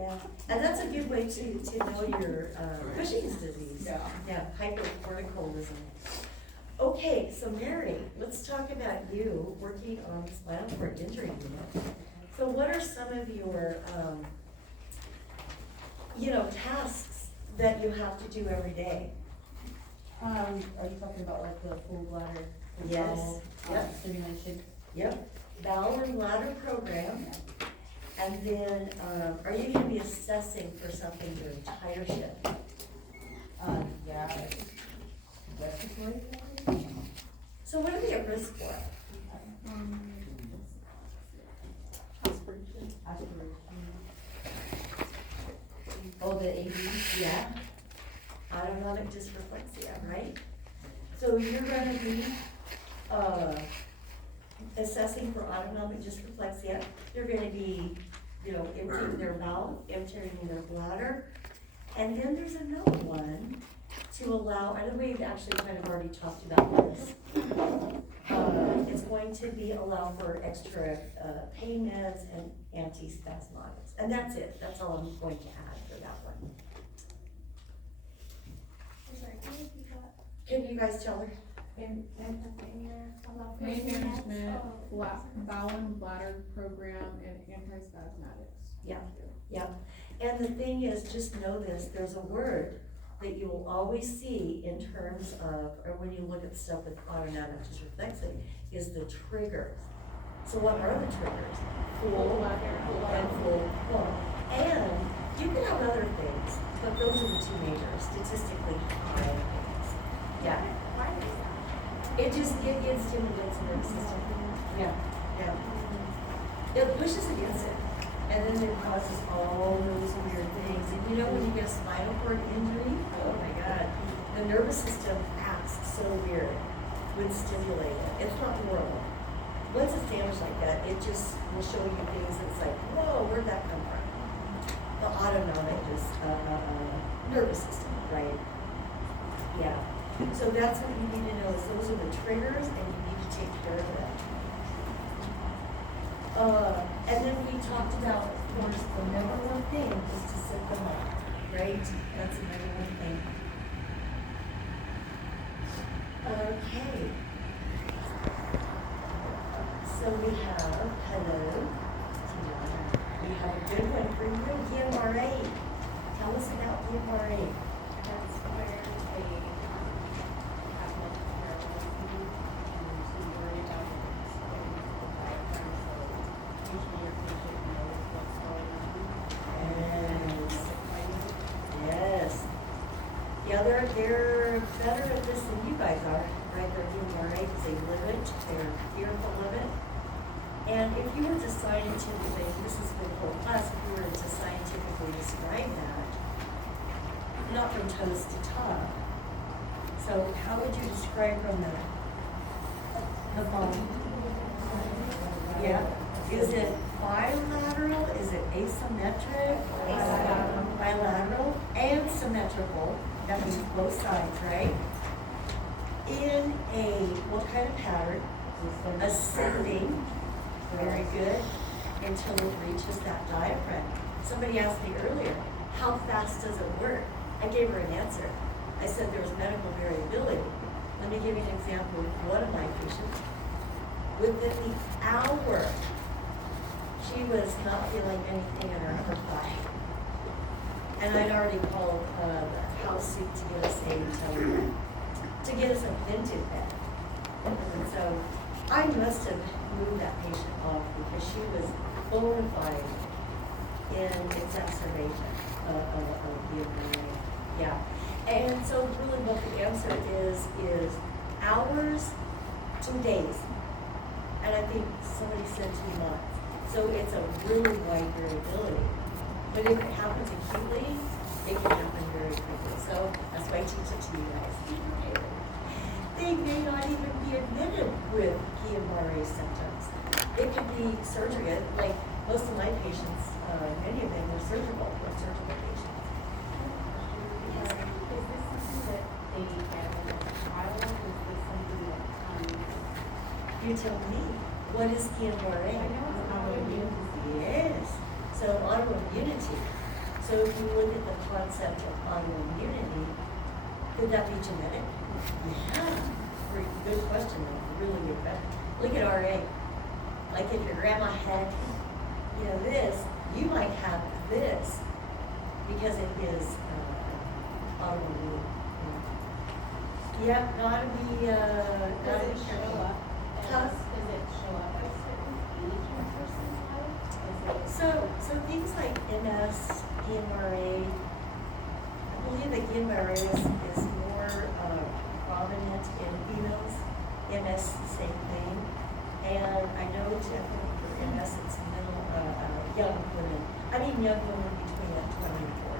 Yeah, and that's a good way to know your Cushing's disease. Yeah, hypercorticolism. Okay, so Mary, let's talk about you working on the spinal cord injury unit. So what are some of your, tasks that you have to do every day? Are you talking about like the full bladder? Yes. Yep. Stimulation? Yep, bowel and bladder program. And then, are you gonna be assessing for something your entire shift? Yeah. Respiratory? So what are we at risk for? Aspiration. Oh, the AD? Yeah. Autonomic dysreflexia, right? So you're gonna be, assessing for autonomic dysreflexia. You're gonna be, emptying their bowel, emptying their bladder. And then there's another one to allow, I know we've actually kind of already talked about this. It's going to be allow for extra pain meds and antispasmodics. And that's it. That's all I'm going to add for that one. Can you guys tell her? Pain management, bowel and bladder program, and antispasmodics. Yeah. And the thing is, just know this, there's a word that you will always see in terms of, or when you look at stuff with autonomic dysreflexia, is the triggers. So what are the triggers? Full and full flow. And you can have other things, but those are the two major, statistically high things. Yeah. It stimulates the nervous system. Yeah. It pushes against it. And then it causes all those weird things. And when you get a spinal cord injury, oh my God, the nervous system acts so weird when stimulated. It's not normal. Once it's damaged like that, it just will show you things that's like, whoa, where'd that come from? The autonomic nervous system, right? Yeah. So that's what you need to know, is those are the triggers and you need to take care of them. And then we talked about, of course, the number one thing is to sit them up, right? That's the number one thing. Okay. So we have, hello. We have a good one for you, DMRA. Tell us about DMRA. That's where they have multiple parallels and worry about diaphragm, so usually your patient knows what's going on. Yes. Yeah, they're better at this than you guys are, right? They're doing all right because they live it, they're fearful of it. And if you were to scientifically, this is for the whole class, if you were to scientifically describe that, not from toes to top. So how would you describe from the bone? Yeah. Is it bilateral? Is it asymmetric? Bilateral and symmetrical. That means both sides, right? In what kind of pattern? Ascending. Very good. Until it reaches that diaphragm. Somebody asked me earlier, how fast does it work? I gave her an answer. I said there was medical variability. Let me give you an example with one of my patients. Within the hour, she was not feeling anything in her upper thigh. And I'd already called the house suit to get us a vented bed. And so I must have moved that patient off because she was bona fide in exacerbation of the ability. Yeah. And so really what the answer is hours to days. And I think somebody said 2 months. So it's a really wide variability. But if it happens acutely, it can happen very quickly. So that's why I teach it to you guys. They may not even be admitted with Guillain-Barré symptoms. It could be surgery. Like most of my patients, many of them were surgical patients. Is this something that they get as a child, or is this something that You tell me, what is Guillain-Barré? I know it's autoimmune disease. Yes. So autoimmunity. So if you look at the concept of autoimmunity, could that be genetic? Yeah, very good question, though. Really good question. Look at RA. Like if your grandma had, this, you might have this because it is autoimmune. Yep, gotta be Does it show careful. up? Huh? Does it show up at a certain age in a person's life? Is it? So things like MS, Guillain-Barré, I believe that Guillain-Barré is more prominent in females. MS, same thing. And I know definitely for MS, it's middle, young women. I mean, young women between like 20 and 40.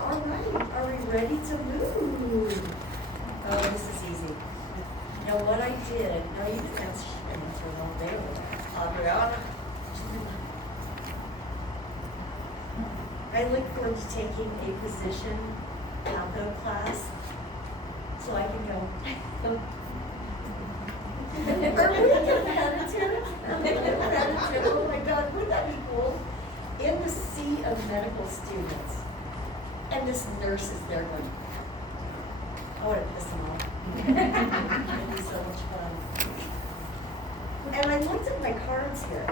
All right, are we ready to move? Oh, this is easy. Now what I did, now you can answer all day with Adriana. I look forward to taking a physician patho class, so I can go. Are we competitive? Oh my God, wouldn't that be cool? In the sea of medical students, and this nurse is there going, I want to piss them off. It'd be so much fun. And I looked at my cards here.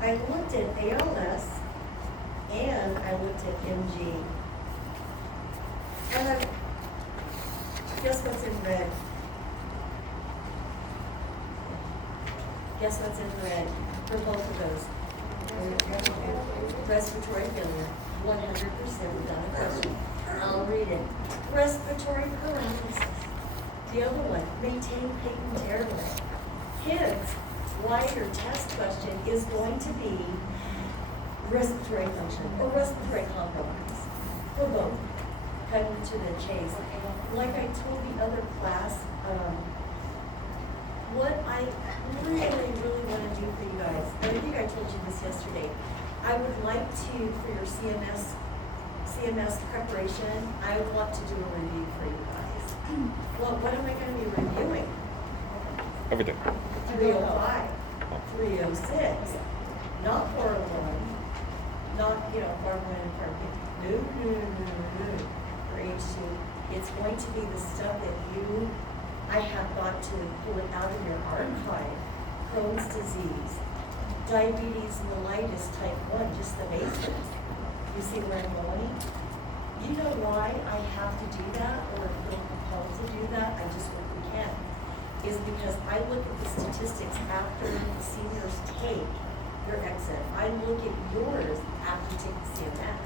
I looked at ALS and I looked at MG. And guess what's in red? Guess what's in red for both of those? Respiratory failure, 100% without a question. I'll read it. Respiratory paralysis. The other one, maintain patent airway. Kids, why your test question is going to be respiratory function or respiratory compromise. For both. Cutting to the chase. Like I told the other class, what I really want to do for you guys, and I think I told you this yesterday, I would like to, for your CMS preparation, I would want to do a review for you guys. Well, what am I going to be reviewing? Everything. 305, 306, not 401, not, part 1 and part 2. No. For H2, it's going to be the stuff that I have got to pull it out of your archive. Crohn's disease, diabetes mellitus type 1, just the basics. You see where I'm going? You know why I have to do that or feel compelled to do that? I just hope we can. Is because I look at the statistics after the seniors take their exit. I look at yours after you take the CMS.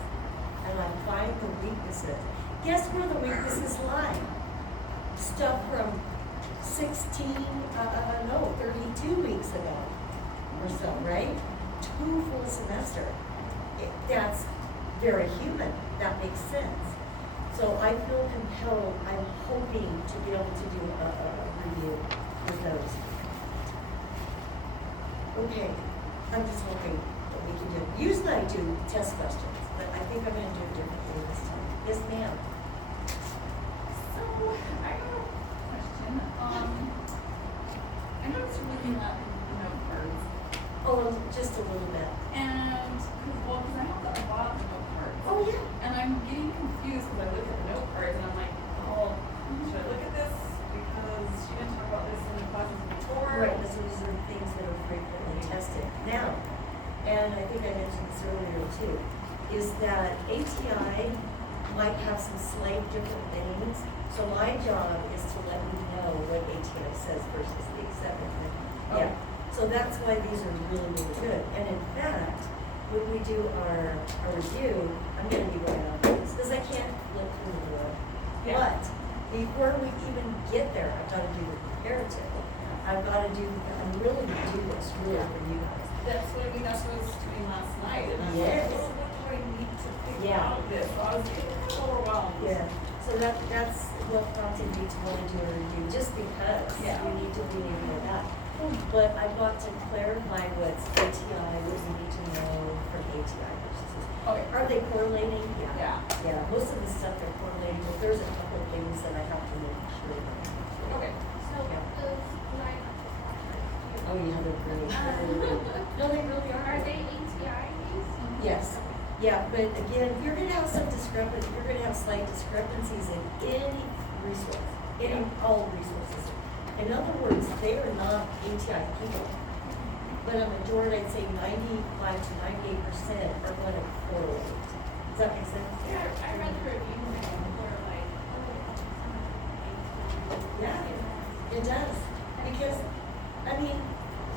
And I find the weaknesses. Guess where the weaknesses lie? Stuff from 32 weeks ago or so, right? 2 full semester. That's very human. That makes sense. So I feel compelled, I'm hoping to be able to do a review with those. Okay, I'm just hoping that we can do it. Usually I do test questions, but I think I'm going to do it differently this time. Yes, ma'am. So, I have a question. I noticed you're looking at note cards. Oh, just a little bit. And, because I have a lot of note cards. Oh, yeah. And I'm getting confused because I look at the note cards and I'm like, oh, should I look at this? Because she didn't talk about this in the classes before. Right, those are the things that are frequently tested. Now, and I think I mentioned this earlier too, is that ATI might have some slight different names. So my job is to let you know what ATI says versus the acceptance. Yeah. So that's why these are really, really good. And in fact, when we do our review, I'm going to be going on this because I can't flip through the board. Yeah. But before we even get there, I've got to do the comparative. I've got to do, I'm really going to do this really for you guys. That's what we got supposed to do last night. And I'm Yes. like, well, what do I need to figure Yeah. out this? So I was getting kind of overwhelmed. Yeah, so that's what prompted me to want to do a review, just because Yeah. you need to be able to that. But I want to clarify what's ATI, what you need to know from ATI versus. Okay. Are they correlating? Yeah. Yeah, most of the stuff they're correlating, but there's a couple of things that I have to make sure. Okay. So Yeah. those line up the Oh, yeah, they're great. No, they really Are are. they ATIs? Yes, yeah, but again, you're gonna have some discrepancies, you're gonna have slight discrepancies in any resource, all resources. In other words, they are not ATI people, but a majority, I'd say 95 to 98% are gonna correlate. Does that make sense? Yeah, I read the reviews and people are like, Yeah, it does, because, I mean,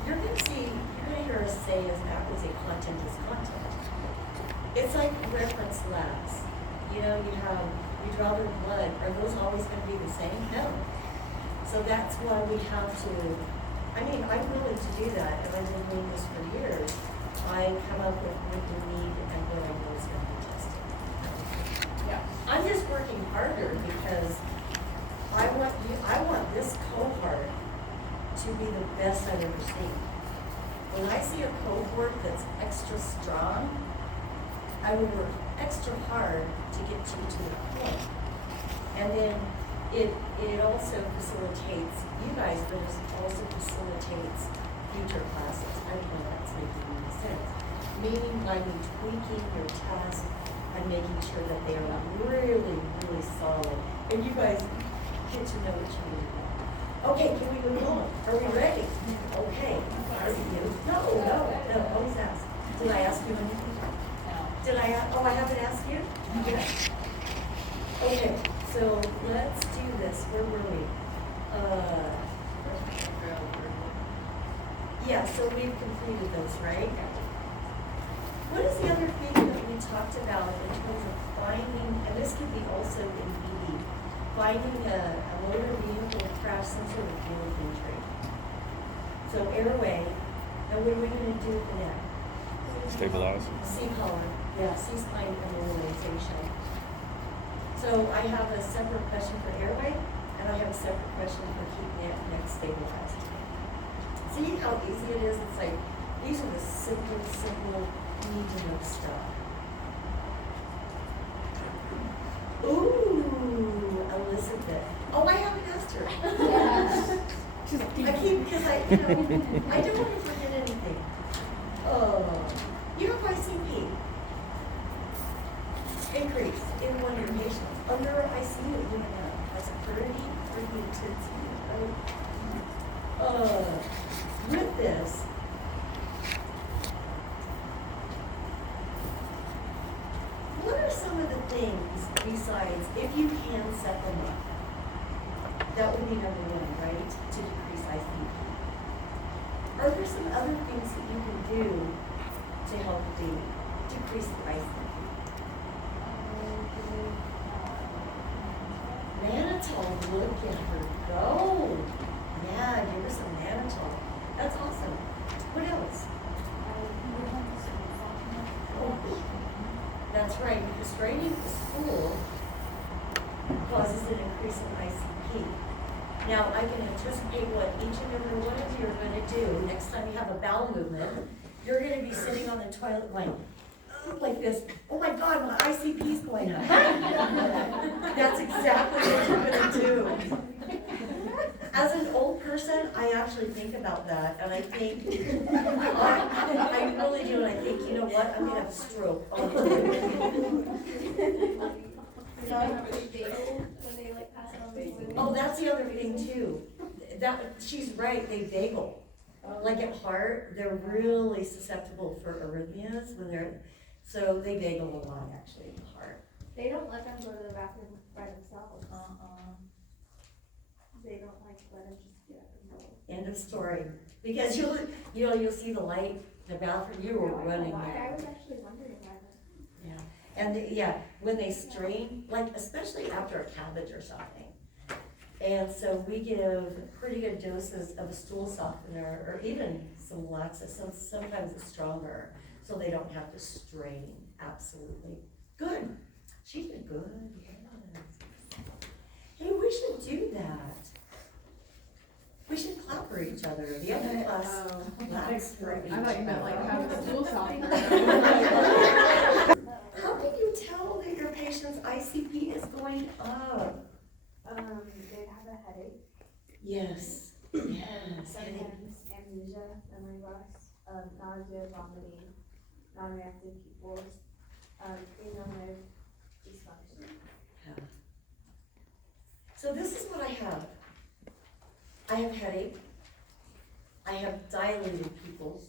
you're gonna hear us say as Matt would say, content is content. It's like reference labs. You know, you draw their blood. Are those always gonna be the same? No. So that's why we have to, I mean, I'm willing to do that, and I've been doing this for years. I come up with what you need and what I know is gonna be tested. yeah. I'm just working harder because I want this cohort to be the best I've ever seen. When I see a cohort that's extra strong, I will work extra hard to get you to the point. And then it also facilitates you guys, but it also facilitates future classes. I don't know if that's making any sense. Meaning by me tweaking your task and making sure that they are really, really solid. And you guys get to know what you need to know. Okay, can we move on? Are we ready? Okay. Are you? No, always ask. Did I ask you anything? Did I, I haven't asked you? Yeah. Okay, so let's do this. Where were we? Yeah, so we've completed those, right? What is the other thing that we talked about in terms of finding, and this could be also in ED, finding a motor vehicle crash, some sort of field injury. So airway, and what are we gonna do for that? Stabilize. C-collar, yeah, C-spine immobilization. So I have a separate question for airway, and I have a separate question for keeping neck stabilized. See how easy it is? It's like, these are the simple, need to know stuff. Ooh, Elizabeth. Oh, I haven't asked her. I keep, because I don't want to forget anything. You have ICP increase in one of your patients under ICU unit as a pretty intensive, right? With this, what are some of the things besides, if you can set them up, that would be number one, right? To decrease ICP. Are there some other things that you can do to help decrease the ICP? Mannitol, look at her go. Yeah, give her some mannitol. That's awesome. What else? Oh, that's right, because straining the stool causes an increase in ICP. Now, I can anticipate what each and every one of you are going to do next time you have a bowel movement. You're going to be sitting on the toilet like this. Oh my God, my ICP is going up. That's exactly what you're going to do. As an old person, I actually think about that, and I think, I really do, and I think, you know what, I'm going to have a stroke. Oh, that's the other thing too. She's right, they vagal. Like at heart, they're really susceptible for arrhythmias so they vagal a lot actually at the heart. They don't let them go to the bathroom by themselves. They don't like let them just get up and go. End of story. Because you'll see the light, the bathroom, you were running there. I was actually wondering why that. Yeah, and when they strain, like especially after a cabbage or something. And so we give pretty good doses of a stool softener or even some laxatives, sometimes it's stronger, so they don't have to strain. Absolutely. Good. She did good. Yes. Hey, we should do that. We should clap for each other. The other class claps for each other. I thought you meant like have a stool softener. How can you tell that your patient's ICP is going up? They have a headache. Yes, yes. Sometimes, and amnesia, memory loss, nausea, vomiting, non-reactive pupils, renal nerve dysfunction. Yeah. So this is what I have. I have headache. I have dilated pupils,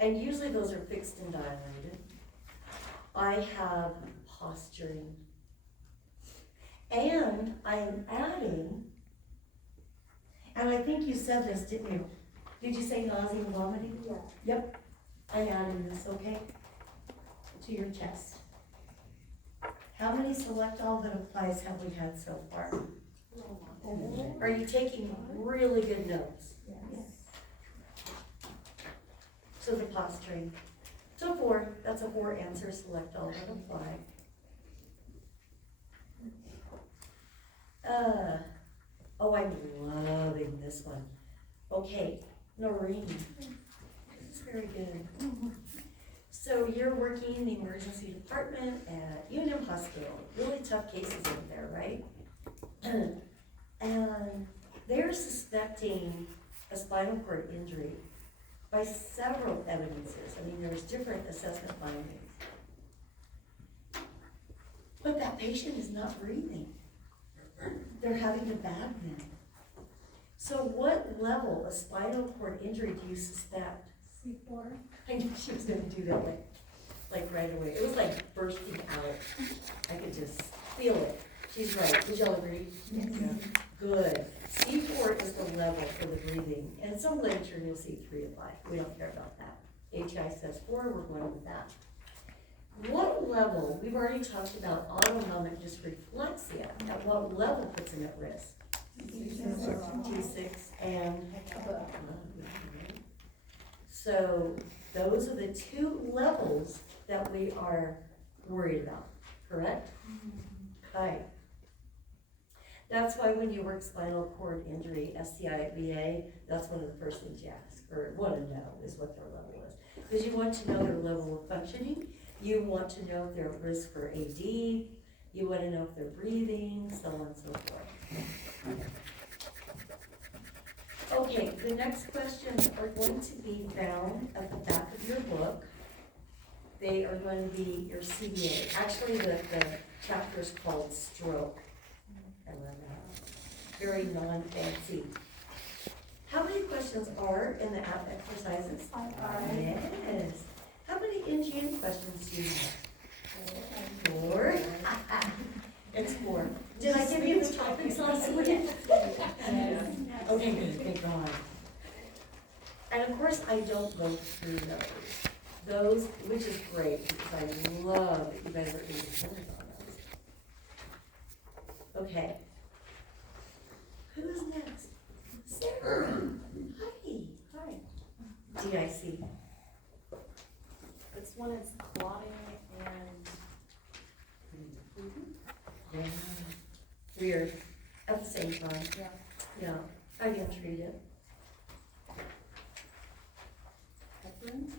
and usually those are fixed and dilated. I have posturing. And I am adding, and I think you said this, didn't you? Did you say nausea and vomiting? Yeah. Yep, I'm adding this, okay, to your test. How many select all that applies have we had so far? Are you taking really good notes? Yes. So the posturing. So 4, that's a 4 answer, select all that apply. Oh, I'm loving this one. Okay, Noreen, this is very good. So you're working in the emergency department at Union Hospital, really tough cases in there, right? And they're suspecting a spinal cord injury by several evidences. I mean, there's different assessment findings. But that patient is not breathing. They're having a bad one. So what level of spinal cord injury do you suspect? C4. I knew she was gonna do that like right away. It was like bursting out. I could just feel it. She's right. Would y'all agree? Yes. Yeah. Good. C4 is the level for the breathing. And some literature you'll see 3 apply. We don't care about that. HI says 4, we're going with that. What level, we've already talked about autonomic dysreflexia. At what level puts him at risk? T6 and above. So those are the 2 levels that we are worried about, correct? Right. That's why when you work spinal cord injury, SCI, VA, that's one of the first things you ask, or want to know is what their level is. Because you want to know their level of functioning, you want to know if they're at risk for AD, you want to know if they're breathing, so on and so forth. Okay, the next questions are going to be found at the back of your book. They are going to be your CBA. Actually, the chapter is called stroke. I love that. Very non-fancy. How many questions are in the app exercises? 5. Yes. How many NGN questions do you have? 4. It's 4. Did I give you the topics last week? Yes. Okay, good, thank God. And of course, I don't go through those, which is great, because I love that you guys are independent on those. Okay. Who's next? Sarah. Hi. Hi. DIC. This one is clotting and Yeah. Weird. At the same time. yeah. Yeah. I can treat it. heparin.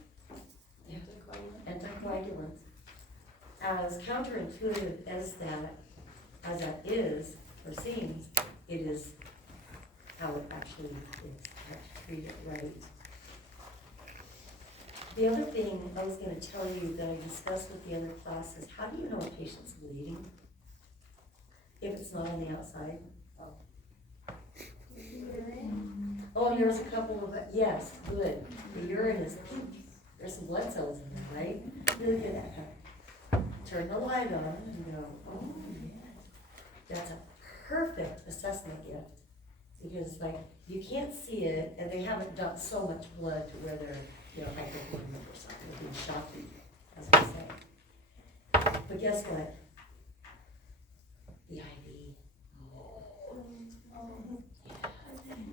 Yeah. Anticoagulant. Anticoagulants. As counterintuitive as that is, or seems, it is how it actually is. How to treat it right. The other thing I was going to tell you that I discussed with the other class is how do you know a patient's bleeding if it's not on the outside? Oh, and there's a couple of, yes, good. The urine is pink. There's some blood cells in there, right? Really good at that. Turn the light on and go, oh, yes. That's a perfect assessment gift. Because like, you can't see it and they haven't dumped so much blood to where they're, hypothermic or something, they're being shocky, as I say. But guess what? The IV.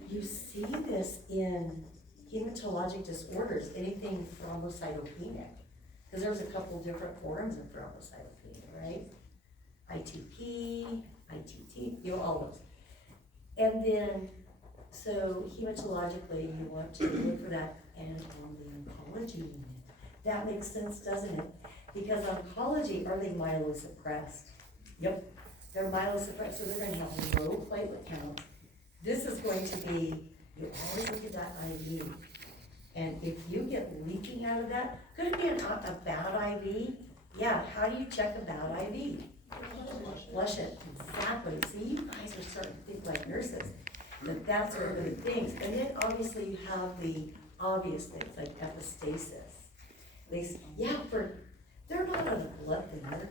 You see this in hematologic disorders, anything thrombocytopenic. Because there's a couple different forms of thrombocytopenia, right? ITP, ITT, all those. And then, so hematologically, you want to look for that and on the oncology unit. That makes sense, doesn't it? Because oncology, are they myelosuppressed? Yep, they're myelosuppressed, so they're going to have low platelet count. This is going to be, you always look at that IV. And if you get leaking out of that, could it be a bad IV? Yeah, how do you check a bad IV? Flush it, exactly. See, you guys are starting to think like nurses, that that's one of the things. And then obviously you have the obvious things like epistasis. They're not on a blood thinner.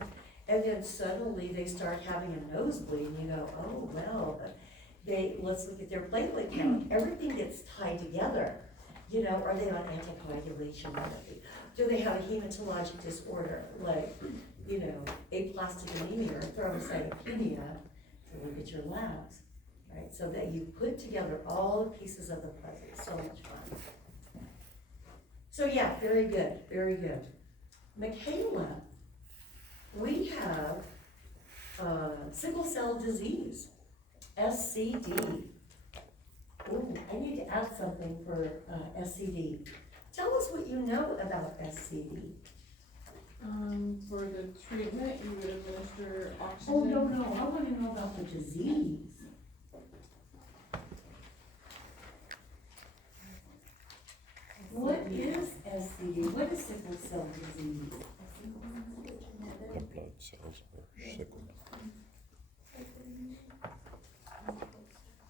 And then suddenly they start having a nosebleed and you go, oh, well, let's look at their platelet count. Everything gets tied together. You know, are they on anticoagulation therapy? Do they have a hematologic disorder like, you know, aplastic anemia or thrombocytopenia? To look at your labs, right? So that you put together all the pieces of the puzzle. So much fun. So yeah, very good, very good. Michaela, we have sickle cell disease, SCD. Ooh, I need to add something for SCD. Tell us what you know about SCD. For the treatment, you would administer oxygen. Oh, no, I want to know about the disease. What is SCD? What is sickle cell disease? The blood cells are sickled.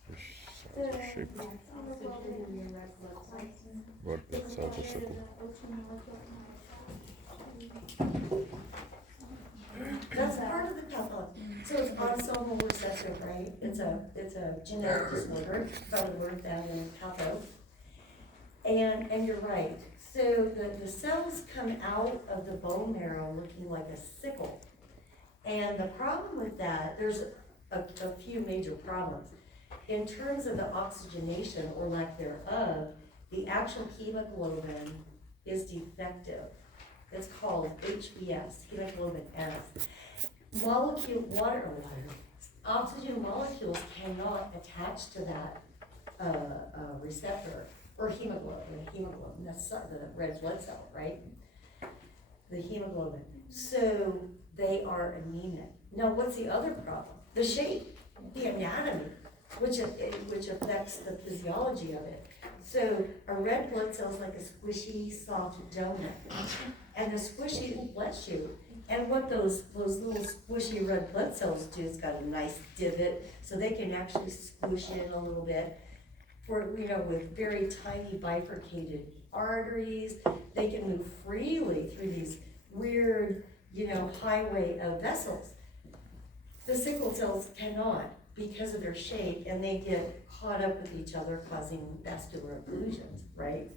Your cells are shaped. Red blood cells are sickled. That's part of the pathology. So it's autosomal recessive, right? It's a genetic disorder, probably learned that in patho. And you're right. So the cells come out of the bone marrow looking like a sickle. And the problem with that, there's a few major problems. In terms of the oxygenation or lack thereof, the actual hemoglobin is defective. It's called HbS, hemoglobin S. Oxygen molecules cannot attach to that receptor, or hemoglobin, that's the red blood cell, right? The hemoglobin. So they are anemic. Now what's the other problem? The shape, the anatomy, which affects the physiology of it. So a red blood cell is like a squishy, soft donut. And the squishy lets you. And what those little squishy red blood cells do, it's got a nice divot, so they can actually squish in a little bit. With very tiny bifurcated arteries, they can move freely through these weird, highway of vessels. The sickle cells cannot because of their shape, and they get caught up with each other, causing vascular occlusions, right?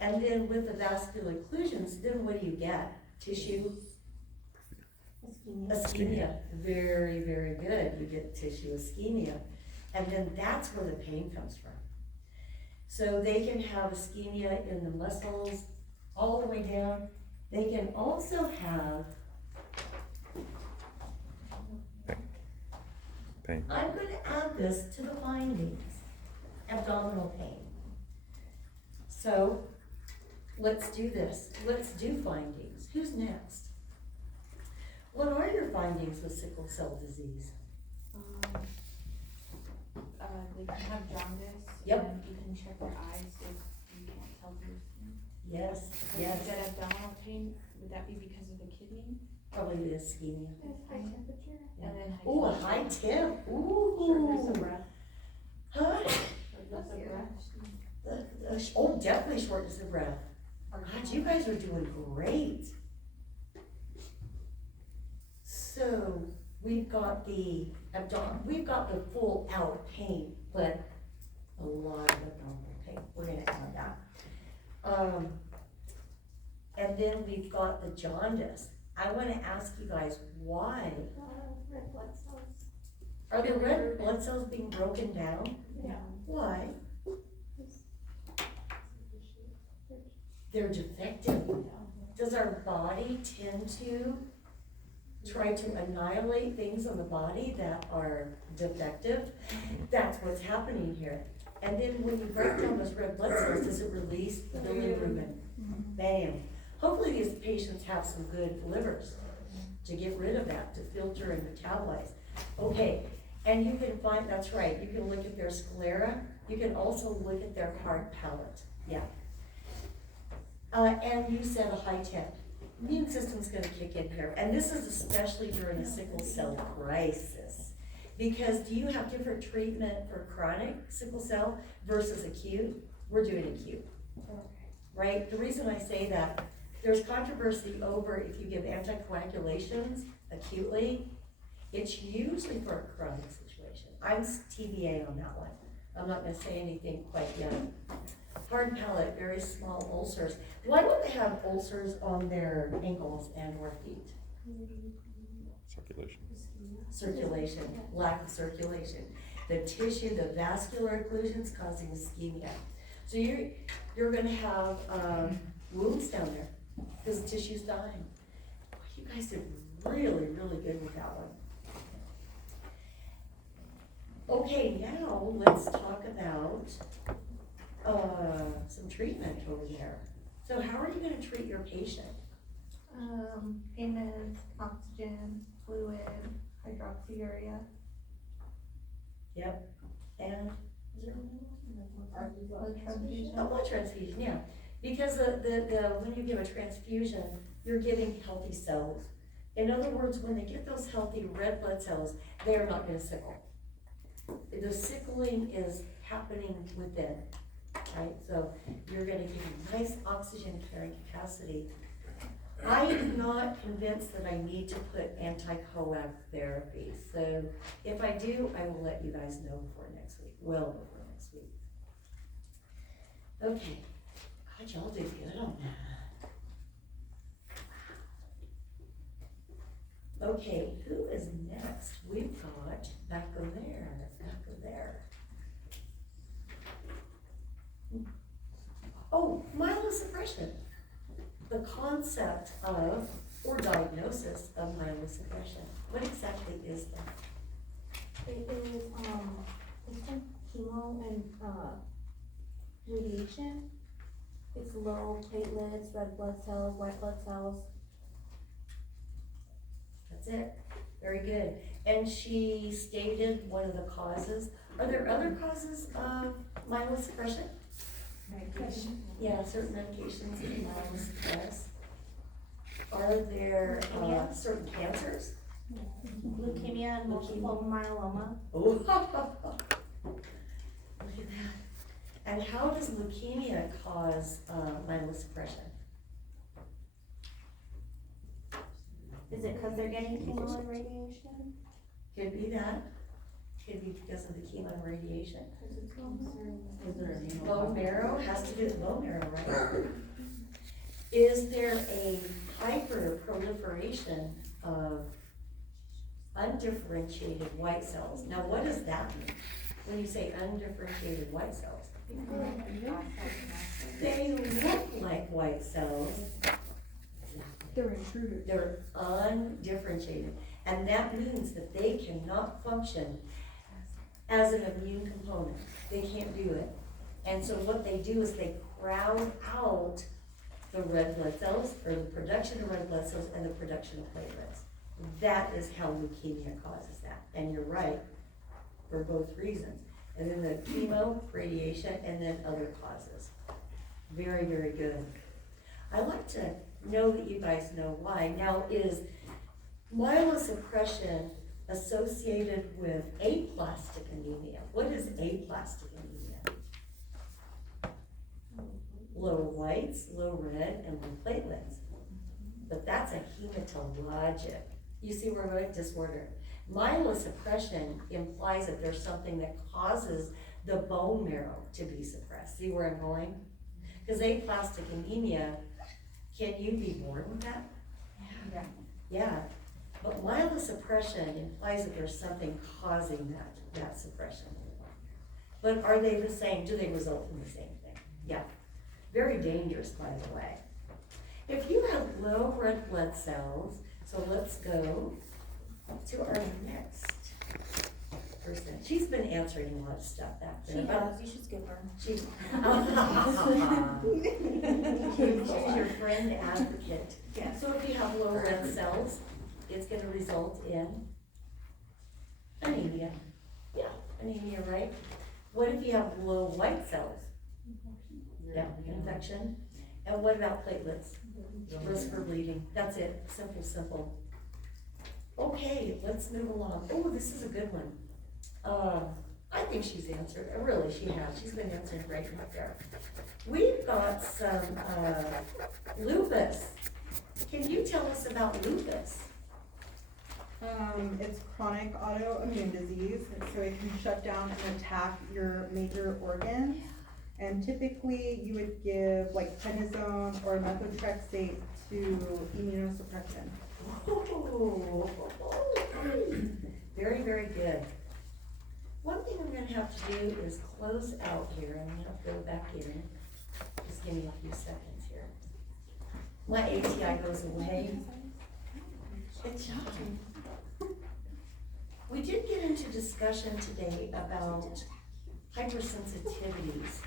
And then with the vascular occlusions, then what do you get? Tissue? Ischemia. Very, very good. You get tissue ischemia. And then that's where the pain comes from. So they can have ischemia in the muscles all the way down. They can also have Pain. I'm going to add this to the findings, abdominal pain. So let's do this. Let's do findings. Who's next? What are your findings with sickle cell disease? They can have jaundice. Yep. And you can check their eyes if you can't tell through skin. Yes, You yes. get abdominal pain, would that be because of the kidney? Probably the ischemia. High temperature. And then high Ooh, a temperature. high temp. Shortness of Ooh. breath. Huh? Shortness of breath. Oh, definitely shortness of breath. God, you guys are doing great. So we've got the full out pain, but a lot of abdominal pain. We're gonna add that. And then we've got the jaundice. I wanna ask you guys why. Red blood cells. Are the red blood cells being broken down? Yeah. Why? They're defective. Does our body tend to try to annihilate things on the body that are defective? That's what's happening here. And then when you break down those red blood cells, does it release the bilirubin? Bam. Hopefully these patients have some good livers to get rid of that, to filter and metabolize. Okay, and you can find, that's right, you can look at their sclera. You can also look at their hard palate, yeah. And you said a high 10. Immune system's gonna kick in here, and this is especially during a sickle cell crisis. Because do you have different treatment for chronic sickle cell versus acute? We're doing acute, right? The reason I say that, there's controversy over if you give anticoagulations acutely, it's usually for a chronic situation. I'm TBA on that one. I'm not gonna say anything quite yet. Hard palate, very small ulcers. Why don't they have ulcers on their ankles and or feet? Circulation. Circulation, lack of circulation. The tissue, the vascular occlusions causing ischemia. So you're gonna have wounds down there because the tissue's dying. You guys did really, really good with that one. Okay, now let's talk about some treatment over there. So how are you gonna treat your patient? Payment, oxygen, fluid, hydroxyurea. Yep, and is there another one? Blood transfusion. Oh, blood transfusion, yeah. Because when you give a transfusion, you're giving healthy cells. In other words, when they get those healthy red blood cells, they are not gonna sickle. The sickling is happening within, right? So you're gonna give them nice oxygen carrying capacity. I am not convinced that I need to put anti-coag therapy. So if I do, I will let you guys know before next week, well before next week. Okay, God, y'all did good on that. Okay, who is next? We've got back over there. Oh, myelosuppression. The concept of, or diagnosis of myelosuppression. What exactly is that? It is, it's like chemo and, radiation. It's low platelets, red blood cells, white blood cells. That's it. Very good. And she stated one of the causes. Are there other causes of myelosuppression? Medication. Yeah, certain medications can myelosuppress. Are there certain cancers? Leukemia and multiple myeloma. Oh, look at that. And how does leukemia cause myelosuppression? Is it because they're getting chemo and radiation? Could be that. Could be because of the chemo and radiation. Bone marrow has to do with bone marrow, right? Is there a hyper proliferation of undifferentiated white cells? Now, what does that mean when you say undifferentiated white cells? They look like white cells. They're intruders. They're undifferentiated, and that means that they cannot function as an immune component. They can't do it. And so what they do is they crowd out the red blood cells, or the production of red blood cells and the production of platelets. That is how leukemia causes that. And you're right, for both reasons. And then the chemo, radiation, and then other causes. Very, very good. I like to know that you guys know why. Now, is myelosuppression associated with aplastic anemia? What is aplastic anemia? Low whites, low red, and low platelets. But that's a hematologic. You see where we're going? Disorder. Myelosuppression implies that there's something that causes the bone marrow to be suppressed. See where I'm going? Because aplastic anemia, can you be born with that? Yeah. Yeah. But myelosuppression implies that there's something causing that suppression. But are they the same? Do they result in the same thing? Yeah. Very dangerous, by the way. If you have low red blood cells, so let's go to our next person. She's been answering a lot of stuff back there. She has, you should skip her. She's your friend advocate. Yeah. So if you have low red cells, it's going to result in anemia. Yeah, anemia, right? What if you have low white cells? Yeah, infection. And what about platelets? Risk for bleeding, that's it, simple, simple. Okay, let's move along. Oh, this is a good one. I think she's answered, really, she has, she's been answering right there. We've got some, lupus. Can you tell us about lupus? It's chronic autoimmune disease, and so it can shut down and attack your major organs. And typically, you would give like prednisone or methotrexate to immunosuppression. Oh, very, very good. One thing I'm gonna have to do is close out here, I'm gonna have to go back in. Just give me a few seconds here. My ATI goes away. It's shocking. We did get into discussion today about hypersensitivities.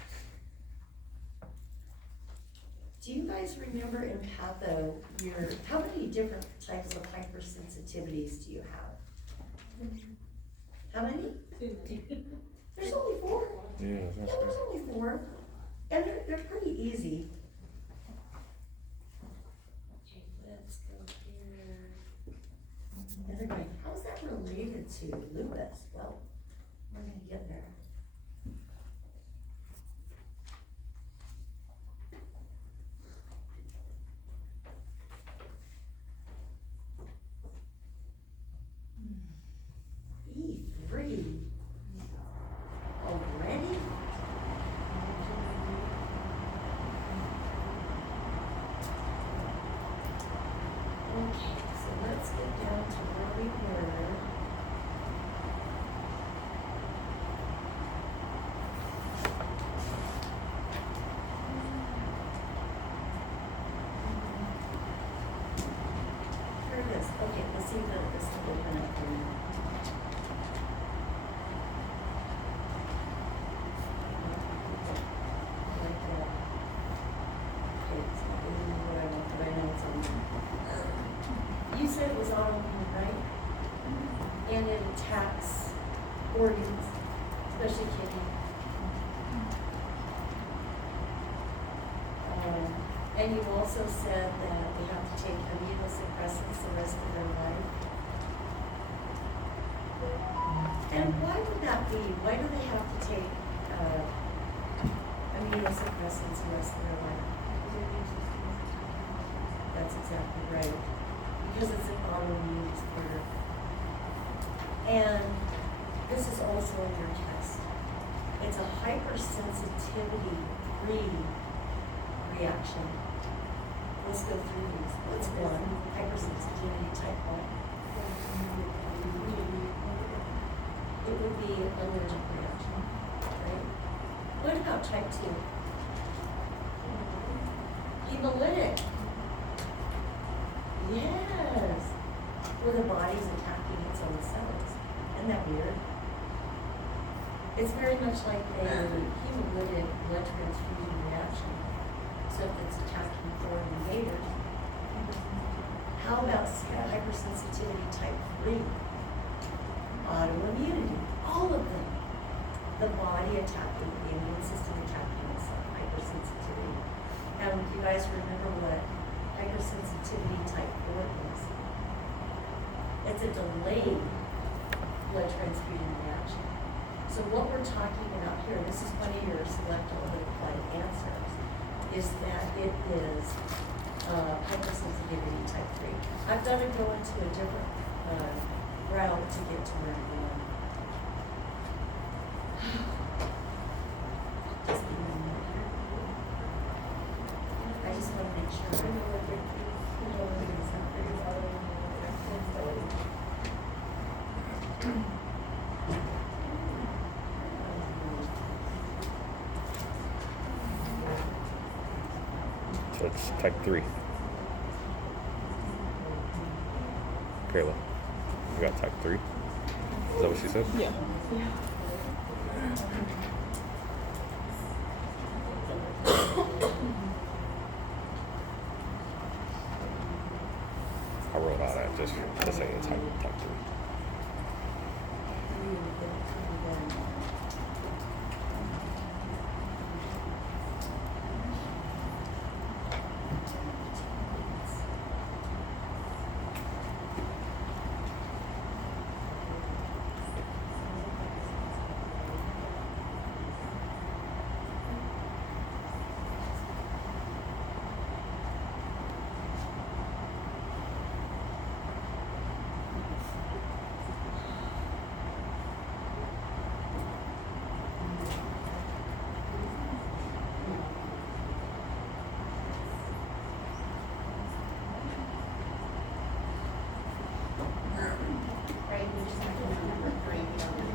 Do you guys remember in patho, how many different types of hypersensitivities do you have? How many? There's only 4. Yeah, Yeah, there's only 4, and they're pretty easy. Okay, let's go here. And they're going, how's that related to lupus? Well, we're gonna get there. E3 already? Okay, so let's get down to where we were. Here it is. Okay, let's see if this will open up for me. Like that. Okay, it's not really what I want, but I know it's on there. You said it was autoimmune, right? And it attacks organs, especially kidney. And you also said that they have to take immunosuppressants the rest of their life. And why would that be? Why do they have to take immunosuppressants the rest of their life? That's exactly right. Because it's an autoimmune disorder. And this is also in your test. It's a hypersensitivity-free reaction. Let's go through these. What's one? Hypersensitivity type 1. It would be an allergic reaction, right? What about type 2? Hemolytic. Yes. Where the body's attacking its own cells. Isn't that weird? It's very much like a hemolytic blood transfusion reaction. So if it's attacking foreign invaders. How about hypersensitivity type 3? Autoimmunity. All of them. The body attacking, the immune system attacking itself, hypersensitivity. And you guys remember what hypersensitivity type 4 is? It's a delayed blood transfusion reaction. So what we're talking about here, this is one of your select all applied answers, is that it is hypersensitivity type 3. I've got to go into a different route to get to where I'm going. Just give me a minute here. I just want to make sure. So it's type 3. Kayla, you got type 3? Is that what she said? Yeah. I wrote out that just to say it's type 3.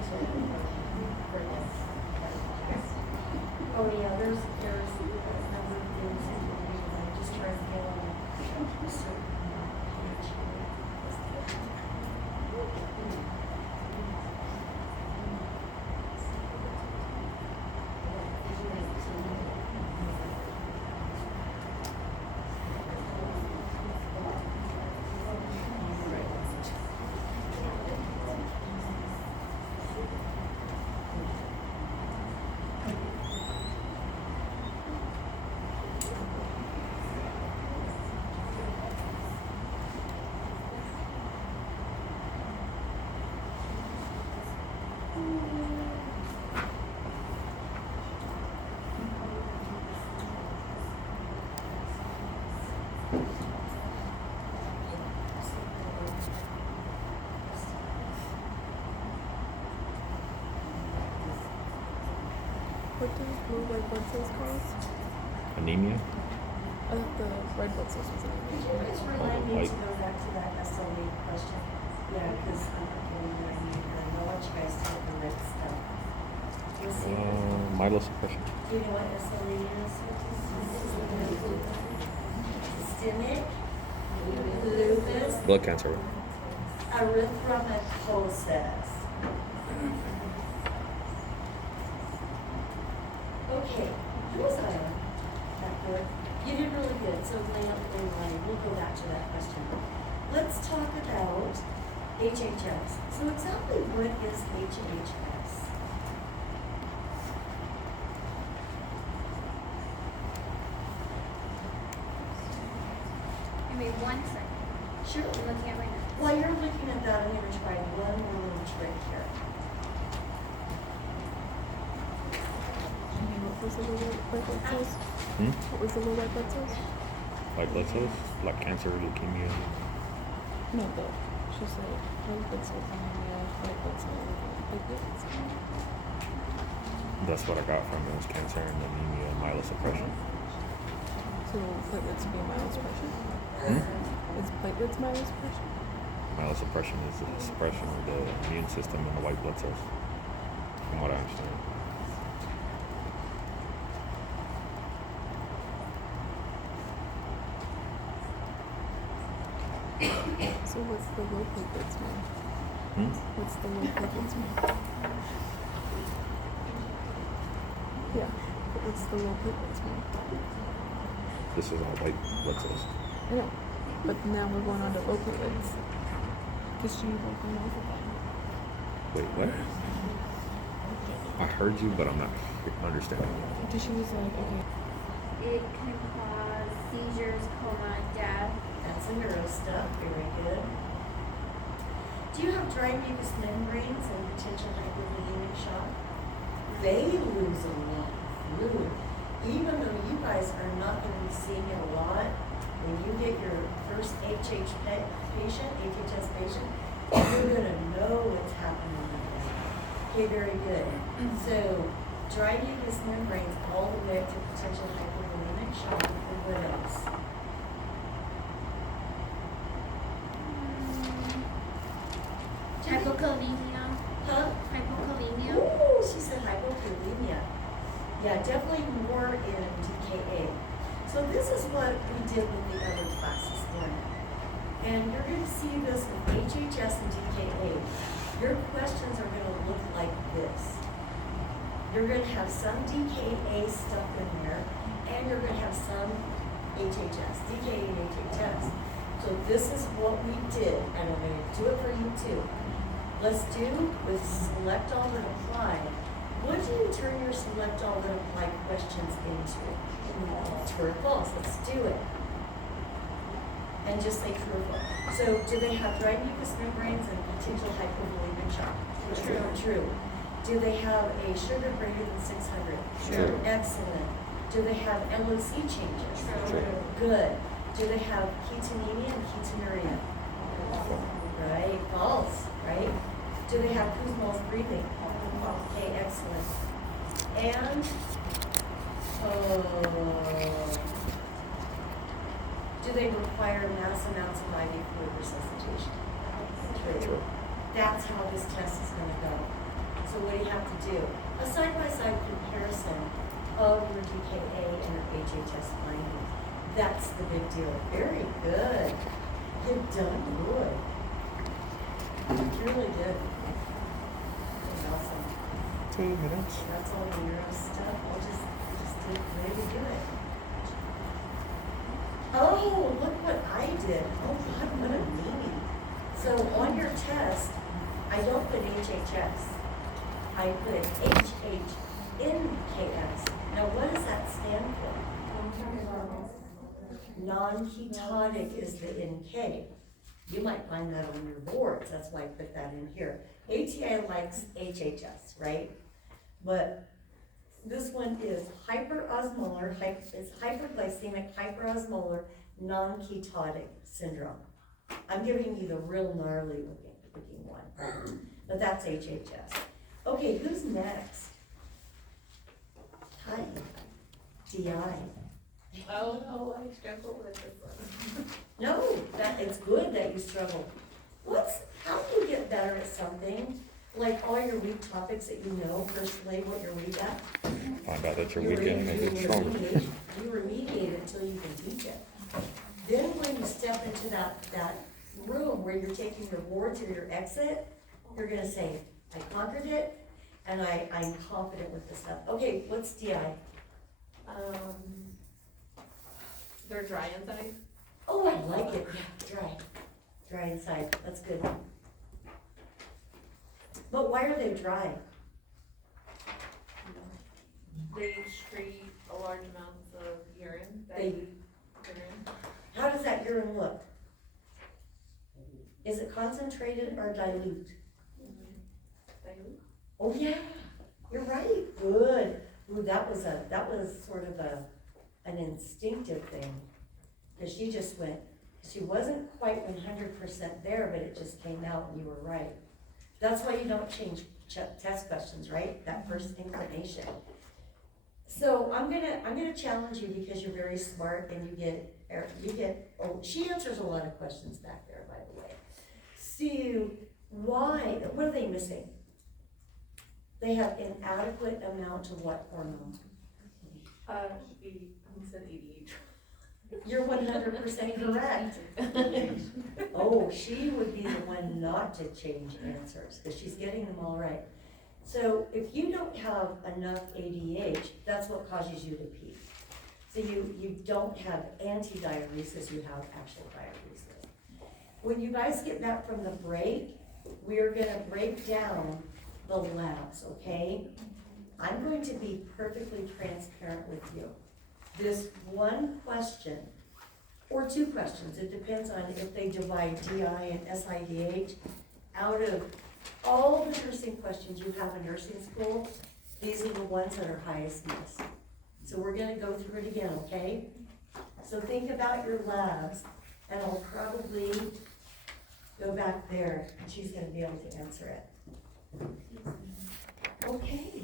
for this test. Oh, yeah, there's a number of things that you need, I'm just trying to get on a certain page What do blue red blood cells cause? Anemia? I thought the red blood cells was Could anemia. you guys remind me Like- to go back to that SLE question? Yeah, because I'm not getting there either. I know what you guys take the red stuff. What's the- Myelosuppression. Do you know what SLE is? Systemic lupus Blood cancer. erythematosus. Okay, who was I on? That good? You did really good, so Leilani, we'll go back to that question. Let's talk about HHS. So exactly what is HHS? Give me 1 second. Sure. I'm looking at my notes. While you're looking at that, I'm gonna try one more little trick here. What was the low red blood cells? Hmm? What was the low red blood cells? White blood cells? Like cancer, leukemia. No, she said red blood cells, anemia, white blood cells, platelets. That's what I got from it, was cancer and anemia and myelosuppression. So platelets would be myelosuppression? Hmm? Is platelets myelosuppression? Myelosuppression is the suppression of the immune system and the white blood cells, from what I understand. So what's the low platelets mean? Hmm? What's the low platelets mean? Yeah, but what's the low platelets mean? This is all white blood cells. I know, but now we're going on to low platelets. Because she won't go off of that. Wait, what? I heard you, but I'm not understanding. Because she was like, okay, It can cause seizures, coma, death. That's the neuro stuff, very good. Do you have dry mucous membranes and potential hypovolemic shock? They lose a lot of fluid. Even though you guys are not going to be seeing it a lot, when you get your first HHS patient, you're going to know what's happening with them. Okay, very good. So, dry mucous membranes all the way up to potential hypovolemic shock. And what else? Hypokalemia. Huh? Hypokalemia. Ooh, she said hypokalemia. Yeah, definitely more in DKA. So this is what we did with the other class this morning. And you're going to see this with HHS and DKA. Your questions are going to look like this. You're going to have some DKA stuff in there, and you're going to have some HHS, DKA and HHS. So this is what we did, and I'm going to do it for you too. Let's do with select all that apply. What do you turn your select all that apply questions into? True or false? Let's do it. And just say true or false. So do they have dry mucous membranes and potential hypovolemic shock? True. True. Do they have a sugar greater than 600? True. Excellent. Do they have LOC changes? True. Good. Do they have ketonemia and ketonuria? Right. False. Right? Do they have Kussmaul's breathing? Okay, excellent. And do they require mass amounts of IV fluid resuscitation? True. True. That's how this test is going to go. So what do you have to do? A side-by-side comparison of your DKA and your HHS findings. That's the big deal. Very good. You've done good. You really did. That's awesome. 2 minutes. That's all the neuro stuff. You just did really good. Oh, look what I did. Oh God, what a meanie. So on your test, I don't put HHS. I put HHNKS. Now what does that stand for? Non-ketotic is the NK. You might find that on your boards, that's why I put that in here. ATI likes HHS, right? But this one is hyperosmolar, it's hyperglycemic, hyperosmolar, non-ketotic syndrome. I'm giving you the real gnarly looking one, but that's HHS. Okay, who's next? Hi, DI. Oh, no, I struggle with this one. No, it's good that you struggle. How do you get better at something? Like all your weak topics that you know personally, what you're weak at? Find out that you're weak and make it stronger. You remediate it until you can teach it. Then when you step into that room where you're taking your boards or your exit, you're gonna say, I conquered it, and I'm confident with this stuff. Okay, what's DI? They're dry inside. Oh, I like it, yeah, dry inside, that's good. But why are they dry? They excrete a large amounts of urine. Urine. How does that urine look? Is it concentrated or dilute? Dilute. Oh yeah, you're right, good. Ooh, that was sort of an instinctive thing. Cause she wasn't quite 100% there, but it just came out and you were right. That's why you don't change test questions, right? That first inclination. So I'm gonna challenge you because you're very smart and she answers a lot of questions back there, by the way. So what are they missing? They have inadequate amount of what hormone? He said ADH. You're 100% correct. Oh, she would be the one not to change answers, because she's getting them all right. So if you don't have enough ADH, that's what causes you to pee. So you don't have anti-diuresis, you have actual diuresis. When you guys get back from the break, we're gonna break down the labs, okay? I'm going to be perfectly transparent with you. This one question, or two questions, it depends on if they divide DI and SIDH. Out of all the nursing questions you have in nursing school, these are the ones that are highest miss. So we're gonna go through it again, okay? So think about your labs, and I'll probably go back there, and she's gonna be able to answer it. Okay.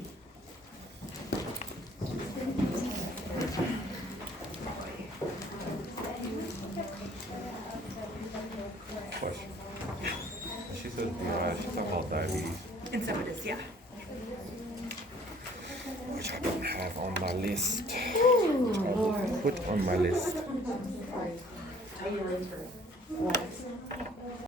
Question. She says DI, she's talking about diabetes, And so it is, yeah. which I don't have on my list. I will put on my list. Are you ready for it?